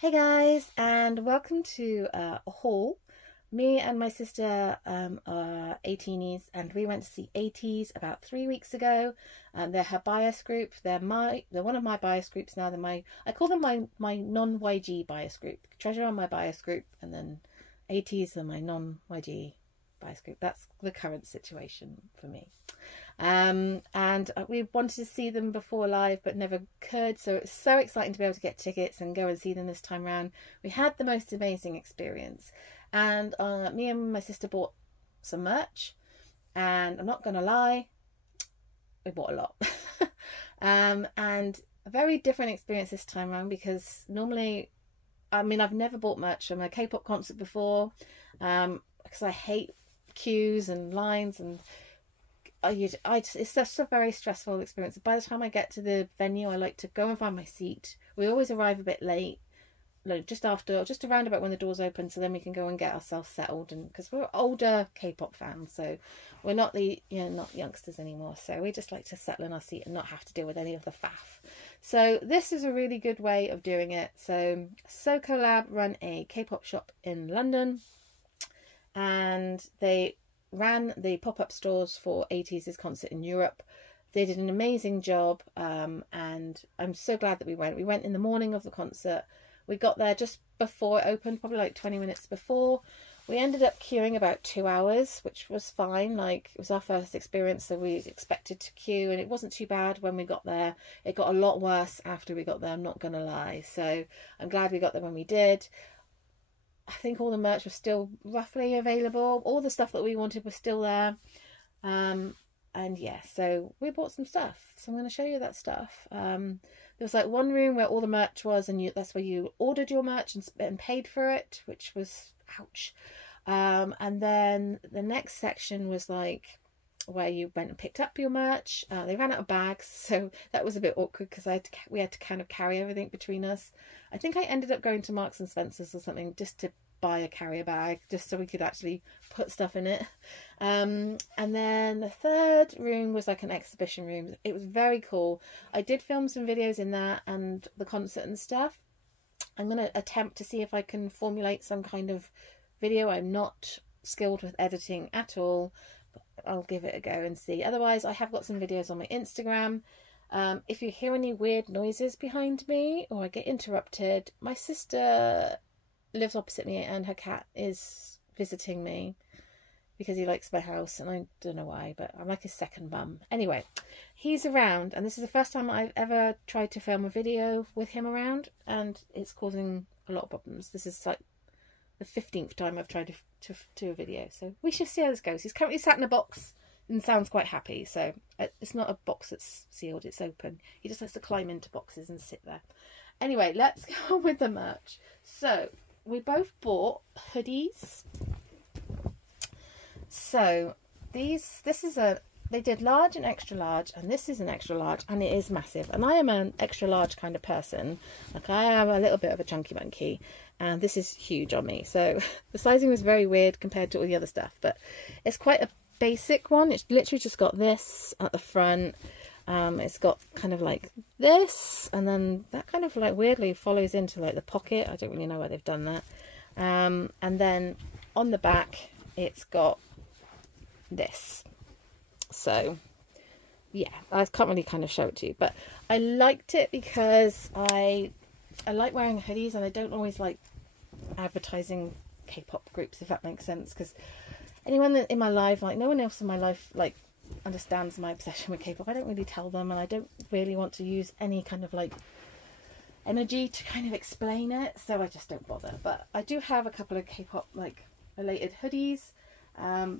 Hey guys, and welcome to a haul. Me and my sister are Ateez, and we went to see Ateez about 3 weeks ago. They're her bias group. They're one of my bias groups now. I call them my non-YG bias group. Treasure are my bias group, and then Ateez are my non-YG bias group. That's the current situation for me. And we wanted to see them before live but never could, so it's so exciting to be able to get tickets and go and see them this time around. We had the most amazing experience, and me and my sister bought some merch, and I'm not gonna lie, we bought a lot. And a very different experience this time around, because normally, I mean, I've never bought merch from a K-pop concert before, because I hate queues and lines, and it's just a very stressful experience. By the time I get to the venue, I like to go and find my seat. We always arrive a bit late, like just around about when the doors open, so then we can go and get ourselves settled. And because we're older K-pop fans, so we're not not youngsters anymore, so we just like to settle in our seat and not have to deal with any of the faff. So this is a really good way of doing it. So Collab run a K-pop shop in London, and they ran the pop-up stores for Ateez's concert in Europe. They did an amazing job, and I'm so glad that we went. We went in the morning of the concert. We got there just before it opened, probably like 20 minutes before. We ended up queuing about 2 hours, which was fine. Like, it was our first experience, so we expected to queue, and it wasn't too bad when we got there. It got a lot worse after we got there, I'm not gonna lie. So I'm glad we got there when we did. I think all the merch was still roughly available. All the stuff that we wanted was still there. And yeah, so we bought some stuff. So I'm going to show you that stuff. There was like one room where all the merch was, and that's where you ordered your merch and paid for it, which was ouch. And then the next section was like where you went and picked up your merch. They ran out of bags, so that was a bit awkward because we had to kind of carry everything between us. I think I ended up going to Marks and Spencer's or something just to buy a carrier bag, just so we could actually put stuff in it. And then the third room was like an exhibition room. It was very cool. I did film some videos in that and the concert and stuff. I'm going to attempt to see if I can formulate some kind of video. I'm not skilled with editing at all, but I'll give it a go and see. Otherwise, I have got some videos on my Instagram. If you hear any weird noises behind me or I get interrupted, my sister lives opposite me and her cat is visiting me because he likes my house, and I don't know why, but I'm like his second mum. Anyway, he's around, and this is the first time I've ever tried to film a video with him around, and it's causing a lot of problems. This is like the 15th time I've tried to do a video, so we shall see how this goes. He's currently sat in a box and sounds quite happy, so it's not a box that's sealed, it's open. He just likes to climb into boxes and sit there. Anyway, let's go on with the merch. So we both bought hoodies. So they did large and extra large, and this is an extra large, and it is massive, and I am an extra large kind of person. Like, I am a little bit of a chunky monkey, and this is huge on me, so the sizing was very weird compared to all the other stuff, but it's quite a basic one. It's literally just got this at the front. It's got kind of like this, and then that kind of like weirdly follows into like the pocket. I don't really know why they've done that. And then on the back it's got this. So yeah, I can't really kind of show it to you, but I liked it because I like wearing hoodies, and I don't always like advertising K-pop groups, if that makes sense, because anyone in my life, like no one else in my life, like understands my obsession with K-pop. I don't really tell them, and I don't really want to use any kind of like energy to kind of explain it, so I just don't bother. But I do have a couple of K-pop like related hoodies,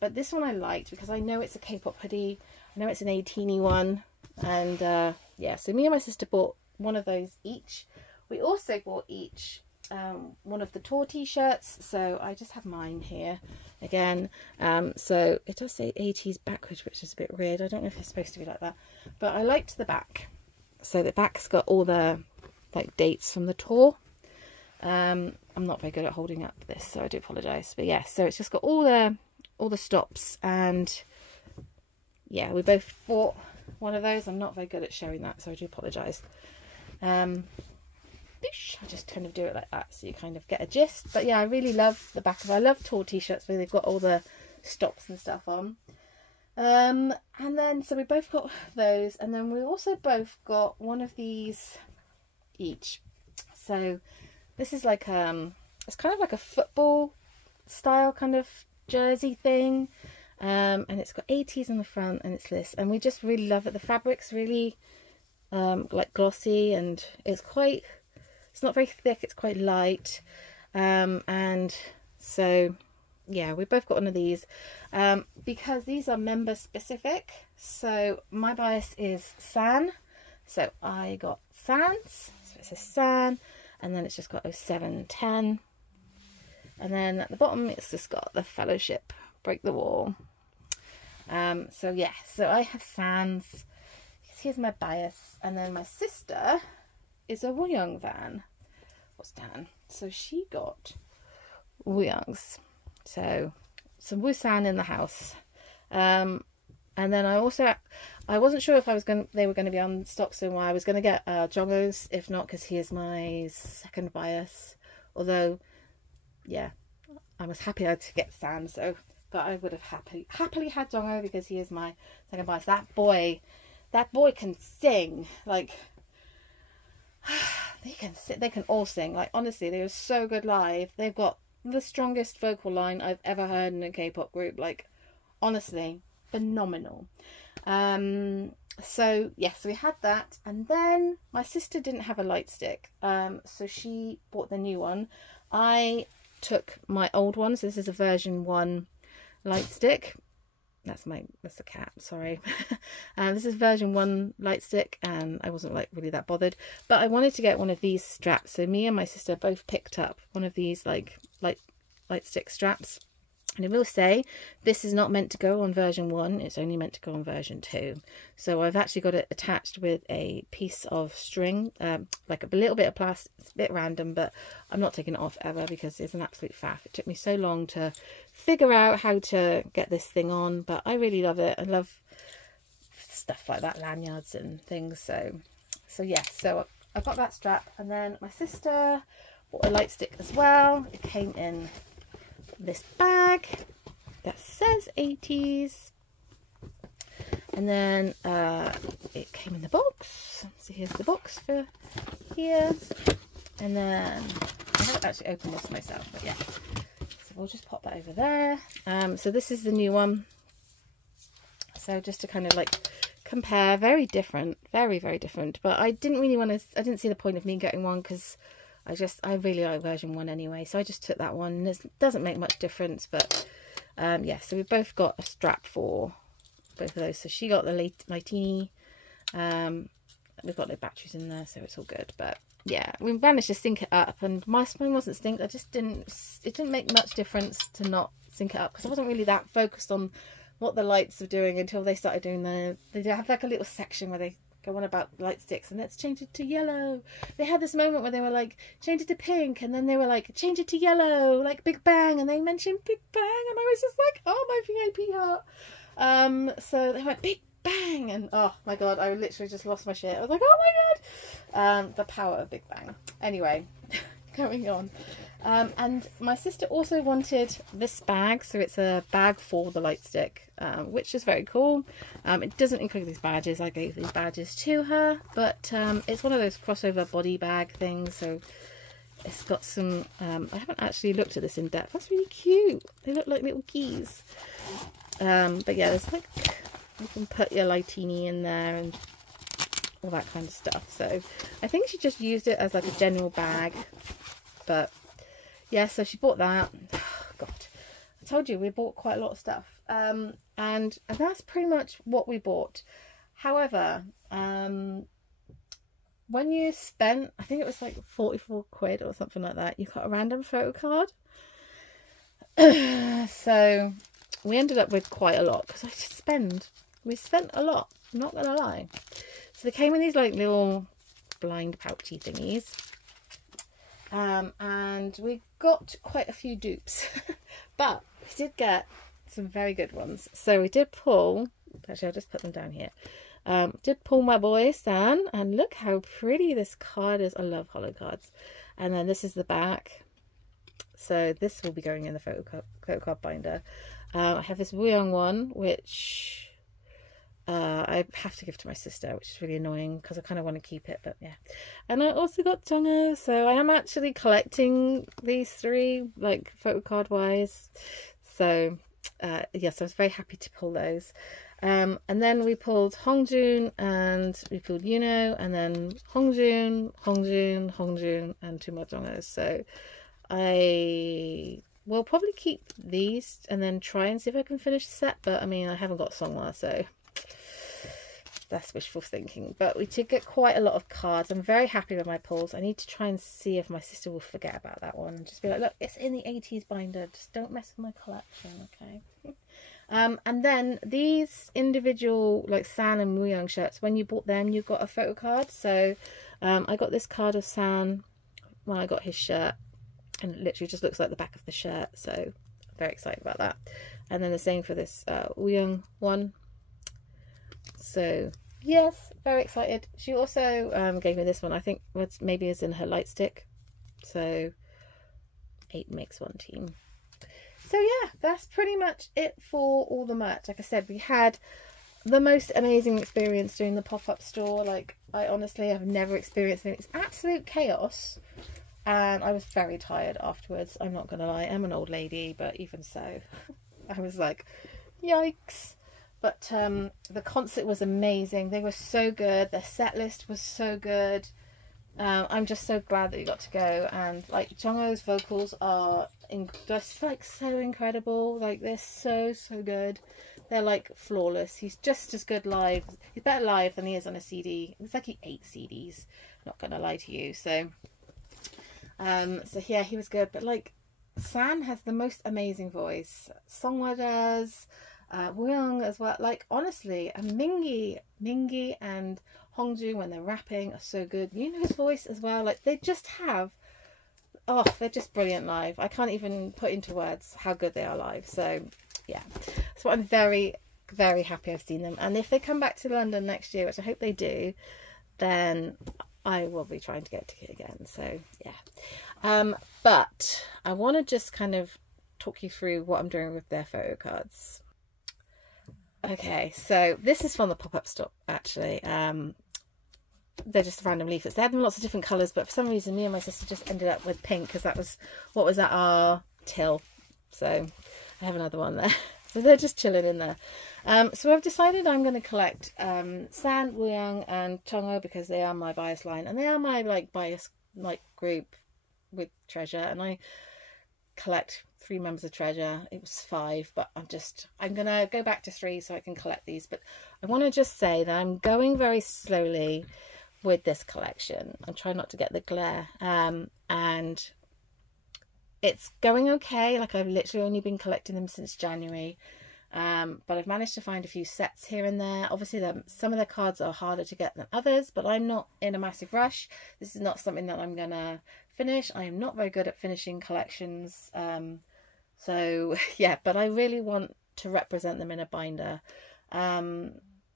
but this one I liked because I know it's a K-pop hoodie. I know it's an Ateez one, and yeah, so me and my sister bought one of those each. We also bought each one of the tour t-shirts, so I just have mine here again. So it does say Ateez backwards, which is a bit weird. I don't know if it's supposed to be like that, but I liked the back. So the back's got all the like dates from the tour. I'm not very good at holding up this, so I do apologize, but yeah, so it's just got all the stops, and yeah, we both bought one of those. I'm not very good at showing that, so I do apologize. But swoosh. I just kind of do it like that so you kind of get a gist. But yeah, I really love the back of it. I love tall t-shirts where they've got all the stops and stuff on. And then so we both got those, and then we also both got one of these each. So this is like it's kind of like a football style kind of jersey thing, and it's got Ateez on the front, and it's this, and we just really love it. The fabric's really like glossy, and it's not very thick, it's quite light, and so yeah, we both got one of these because these are member specific. So my bias is San, so I got Sans, so it says San, and then it's just got 0710, and then at the bottom it's just got the Fellowship, Break the Wall. So yeah, so I have Sans. Here's my bias, and then my sister is a Wooyoung van. What's Dan? So she got Wooyoungs. So some Woosan in the house. And then I wasn't sure if they were going to be on stock, so I was going to get joggers. If not, because he is my second bias. Although, yeah, I was happy to get Sam. So, but I would have happily had Jongo because he is my second bias. That boy can sing. Like, they can all sing. Like, honestly, they were so good live. They've got the strongest vocal line I've ever heard in a K-pop group. Like, honestly, phenomenal. So yes, we had that, and then my sister didn't have a light stick, so she bought the new one. I took my old one, so this is a version 1 light stick. That's a cat, sorry. This is version 1 light stick, and I wasn't like really that bothered, but I wanted to get one of these straps, so me and my sister both picked up one of these like light stick straps. And I will say, this is not meant to go on version 1, it's only meant to go on version 2. So I've actually got it attached with a piece of string, like a little bit of plastic. It's a bit random, but I'm not taking it off ever because it's an absolute faff. It took me so long to figure out how to get this thing on, but I really love it. I love stuff like that, lanyards and things. So yeah, so I've got that strap, and then my sister bought a light stick as well. It came in this bag that says Ateez, and then it came in the box. So here's the box for here, and then I haven't actually opened this myself, but yeah, so we'll just pop that over there. So this is the new one, so just to kind of like compare. Very different, very different, but I didn't see the point of me getting one because I really like version 1 anyway, so I just took that one. It doesn't make much difference, but yeah, so we both got a strap for both of those. So she got the Lightini, we've got no batteries in there, so it's all good. But yeah, we managed to sync it up, and my spine wasn't synced. It didn't make much difference to not sync it up because I wasn't really that focused on what the lights were doing until they started doing they have like a little section where they go on about light sticks and let's change it to yellow. They had this moment where they were like, change it to pink, and then they were like, change it to yellow, like Big Bang, and they mentioned Big Bang, and I was just like, oh, my VIP heart. So they went Big Bang, and oh my god, I literally just lost my shit. I was like, oh my god, the power of Big Bang. Anyway, going on. And my sister also wanted this bag, so it's a bag for the light stick, which is very cool. It doesn't include these badges. I gave these badges to her, but it's one of those crossover body bag things, so it's got some I haven't actually looked at this in depth. That's really cute. They look like little keys. But yeah, there's like, you can put your Lightini in there and all that kind of stuff. So I think she just used it as like a general bag, but yeah, so she bought that. Oh, God, I told you we bought quite a lot of stuff, and that's pretty much what we bought. However, when you spent, I think it was like 44 quid or something like that, you got a random photo card. So we ended up with quite a lot because we spent a lot, I'm not gonna lie. So they came in these like little blind pouchy thingies. And we got quite a few dupes, but we did get some very good ones. So we did pull, actually I'll just put them down here. Did pull my boy Stan, and look how pretty this card is. I love hollow cards. And then this is the back. So this will be going in the photocard binder. I have this Wooyoung one, which I have to give to my sister, which is really annoying because I kind of want to keep it, but yeah. And I also got Jongho, so I am actually collecting these three, like photocard wise. So yes, I was very happy to pull those. And then we pulled Hongjoon, and we pulled Yuno, and then Hongjoon, and two more Jonghos. So I will probably keep these and then try and see if I can finish the set, but I mean, I haven't got Songhwa, so that's wishful thinking. But we did get quite a lot of cards. I'm very happy with my pulls. I need to try and see if my sister will forget about that one and just be like, look, it's in the Ateez binder, just don't mess with my collection, okay? And then these individual like San and Wooyoung shirts, when you bought them, you got a photo card. So I got this card of San when I got his shirt, and it literally just looks like the back of the shirt, so I'm very excited about that. And then the same for this Wooyoung one. So yes, very excited. She also gave me this one. I think maybe is in her light stick. So 8 makes 1 team. So yeah, that's pretty much it for all the merch. Like I said, we had the most amazing experience doing the pop-up store. Like, I honestly have never experienced it. It's absolute chaos, and I was very tired afterwards. I'm not gonna lie, I'm an old lady, but even so, I was like, yikes. But the concert was amazing. They were so good. Their set list was so good. I'm just so glad that we got to go. And like, Jongho's vocals are just like so incredible. Like, they're so good. They're like flawless. He's just as good live. He's better live than he is on a CD. It's like he ate CDs. Not gonna lie to you. So yeah, he was good. But like, San has the most amazing voice. Songhwa does. Wooyoung as well. Like, honestly, and Mingi and Hongjoon, when they're rapping, are so good. You know his voice as well. Like, they just have, oh, they're just brilliant live. I can't even put into words how good they are live. So yeah, so I'm very happy I've seen them. And if they come back to London next year, which I hope they do, then I will be trying to get a ticket again. So yeah, but I want to just kind of talk you through what I'm doing with their photo cards. Okay, so this is from the pop-up store, actually. They're just random leaflets. They had them in lots of different colours, but for some reason me and my sister just ended up with pink because that was what was at our till. So I have another one there. So they're just chilling in there. So I've decided I'm going to collect San, Wooyoung and Jongho because they are my bias line, and they are my like bias like group with Treasure, and I collect 3 members of Treasure. It was 5, but I'm gonna go back to 3 so I can collect these. But I want to just say that I'm going very slowly with this collection. I'm trying not to get the glare, and it's going okay. Like, I've literally only been collecting them since January, but I've managed to find a few sets here and there. Obviously some of their cards are harder to get than others, but I'm not in a massive rush. This is not something that I'm gonna finish. I am not very good at finishing collections, so yeah, but I really want to represent them in a binder.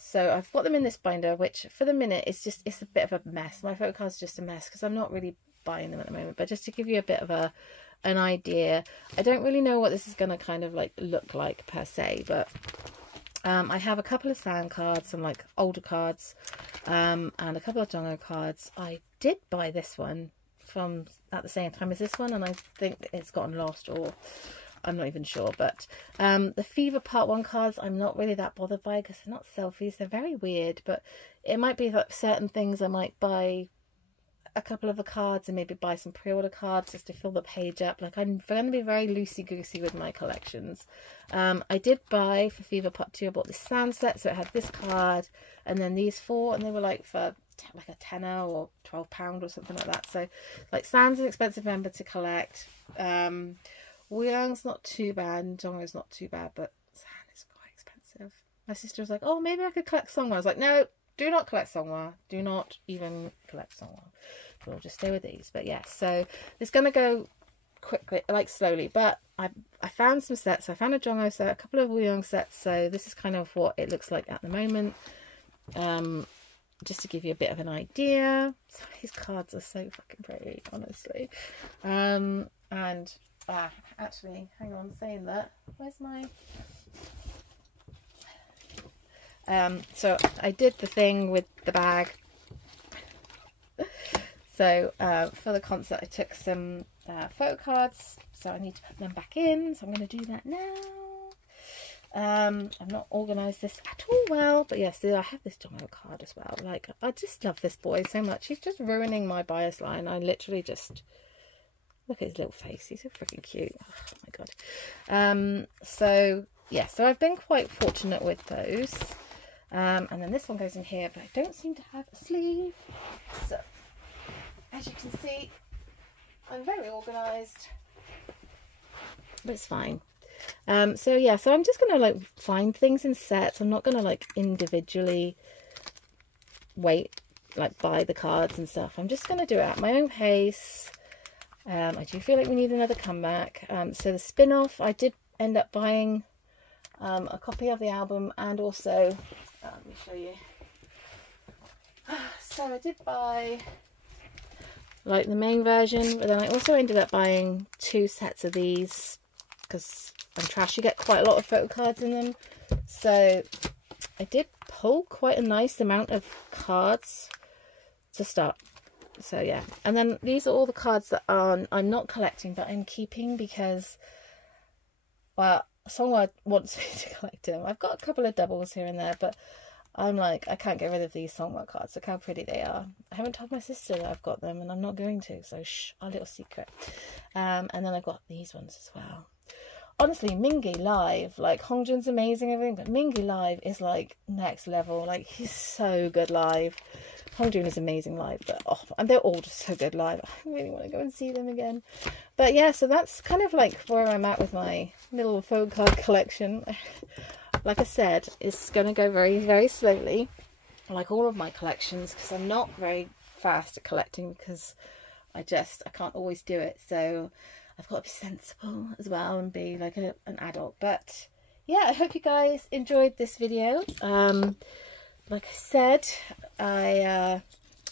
So I've got them in this binder, which for the minute it's a bit of a mess. My photo card's just a mess because I'm not really buying them at the moment. But just to give you a bit of an idea, I don't really know what this is going to kind of like look like per se, but I have a couple of San cards, some like older cards, and a couple of Jongho cards. I did buy this one from at the same time as this one, and I think it's gotten lost, or I'm not even sure. But the Fever Part 1 cards I'm not really that bothered by because they're not selfies. They're very weird, but it might be that certain things I might buy a couple of the cards and maybe buy some pre-order cards just to fill the page up. Like, I'm going to be very loosey-goosey with my collections. I did buy for Fever Part 2, I bought this San set, so it had this card and then these 4, and they were like for like a tenner or £12 or something like that. So like, San's an expensive member to collect. Wooyoung's not too bad, and Jongho's not too bad, but San is quite expensive. My sister was like, oh, maybe I could collect Songhwa. I was like, no, do not collect Songhwa. Do not even collect Songhwa. We'll just stay with these. But yeah, so it's going to go quickly, like slowly, but I found some sets. I found a Jongho set, a couple of Wooyoung sets, so this is kind of what it looks like at the moment. just to give you a bit of an idea. These cards are so fucking pretty, honestly. And actually, hang on, saying that, where's my... so I did the thing with the bag. So for the concert I took some photo cards, so I need to put them back in, so I'm going to do that now. I've not organised this at all well, but yes, I have this Domo card as well. Like, I just love this boy so much. He's just ruining my bias line. I literally just... Look at his little face. He's so freaking cute. Oh my god. So yeah, so I've been quite fortunate with those. And then this one goes in here, but I don't seem to have a sleeve. So as you can see, I'm very organised, but it's fine. So yeah, so I'm just gonna like find things in sets. I'm not gonna like individually buy the cards and stuff. I'm just gonna do it at my own pace. I do feel like we need another comeback. So the spin-off, I did end up buying a copy of the album, and also let me show you. So I did buy like the main version, but then I also ended up buying 2 sets of these because I'm trash. You get quite a lot of photo cards in them, so I did pull quite a nice amount of cards to start. So yeah, and then these are all the cards that I'm not collecting, but I'm keeping because, well, someone wants me to collect them. I've got a couple of doubles here and there, but I'm like, I can't get rid of these Songwell cards. Look how pretty they are. I haven't told my sister that I've got them, and I'm not going to, so shh, our little secret. And then I've got these ones as well. Honestly, Mingy live, like, Hongjun's amazing and everything, but Mingy live is like next level. Like, he's so good live. Hongjun is amazing live, but oh, and they're all just so good live. I really want to go and see them again. But yeah, so that's kind of like where I'm at with my little photo card collection. Like I said, it's going to go very, very slowly, like all of my collections, because I'm not very fast at collecting, because I can't always do it. So I've got to be sensible as well and be like an adult. But yeah, I hope you guys enjoyed this video. Like I said, I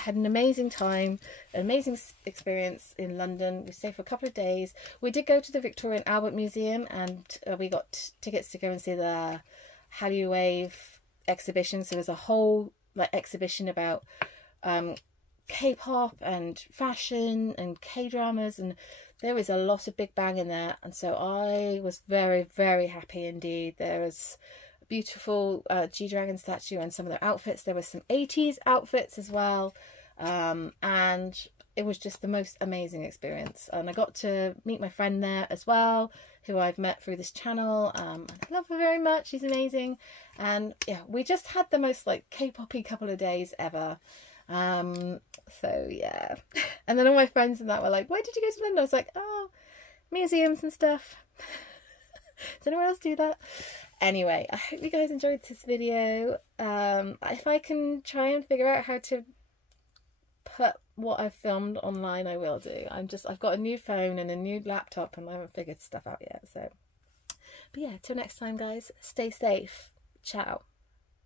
had an amazing time, an amazing experience in London. We stayed for a couple of days. We did go to the Victoria and Albert Museum, and we got tickets to go and see the Hallyu Wave exhibition. So there's a whole like exhibition about K-pop and fashion and K-dramas, and there is a lot of Big Bang in there. And so I was very, very happy indeed. There was beautiful G-Dragon statue and some of their outfits. There were some Ateez outfits as well, and it was just the most amazing experience. And I got to meet my friend there as well, who I've met through this channel. I love her very much. She's amazing. And yeah, we just had the most like K-poppy couple of days ever. So yeah, and then all my friends and that were like, why did you go to London? I was like, oh, museums and stuff. Does anyone else do that? Anyway, I hope you guys enjoyed this video. If I can try and figure out how to put what I've filmed online, I will do. I've got a new phone and a new laptop, and I haven't figured stuff out yet. So, but yeah, till next time, guys, stay safe. Ciao.